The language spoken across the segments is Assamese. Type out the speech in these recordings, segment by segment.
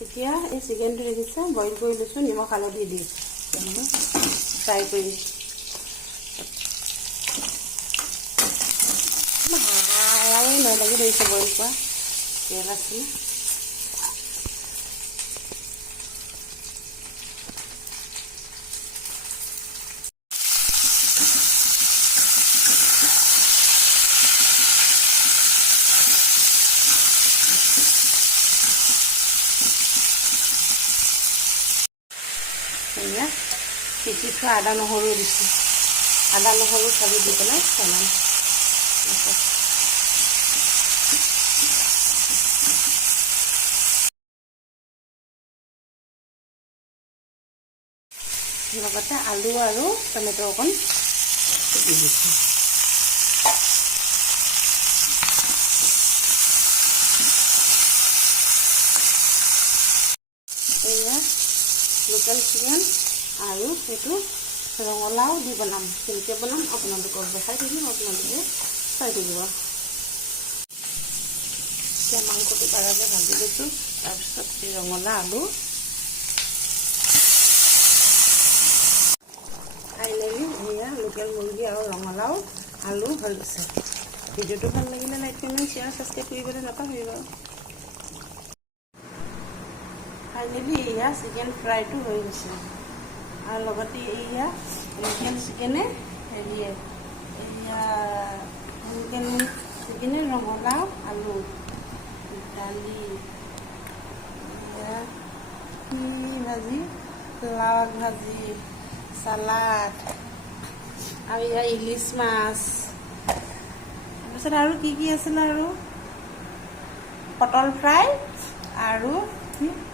এতিয়া এই চিকেনটো দেখিছে বইল কৰি লৈছোঁ নিমখ হালধি দি ফ্ৰাই কৰি ভালকৈ লাগি ধৰিছে বইল কৰা তেল আছিলে পিচি থোৱা আদা নহৰু দিছোঁ আদা নহৰু চাবি দি পেলাই বনাম লগতে আলু আৰু টমেটো অকণ দি দিছোঁ এয়া লোকেল চিকেন আৰু সেইটো ৰঙালাও দি বনাম কেনেকৈ বনাম আপোনালোকক দেখাই থাকিম আপোনালোকে চাই থাকিব এতিয়া মাংসটো পাৰাকৈ ভাজি লৈছোঁ তাৰপিছত এই ৰঙালাও আলু ফাইনেলি এয়া লোকেল মুৰ্গী আৰু ৰঙালাও আলু হৈ গৈছে ভিডিঅ'টো ভাল লাগিলে লাইক কমেণ্ট শ্বেয়াৰ ছাবস্ক্ৰাইব কৰিবলৈ নাপাহৰিব ফাইনেলি এয়া চিকেন ফ্ৰাইটো হৈ গৈছে আৰু লগতে এয়া লোকেল চিকেনে হেৰিয়ে এয়া লোকেল চিকেনে ৰঙালাও আলু দালি এয়া ভাজি লাও আগ ভাজি চালাড আৰু এয়া ইলিচ মাছ তাৰপিছত আৰু কি আছিলে আৰু পটল ফ্ৰাই আৰু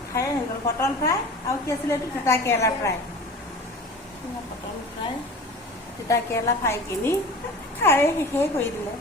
খাই হৈ গ'ল পটল ফ্ৰাই আৰু কি আছিলে এইটো তিতা কেৰেলা ফ্ৰাই পটল ফ্ৰাই তিতা কেৰেলা ফ্ৰাই কিনি খাই শেষেই কৰি দিলে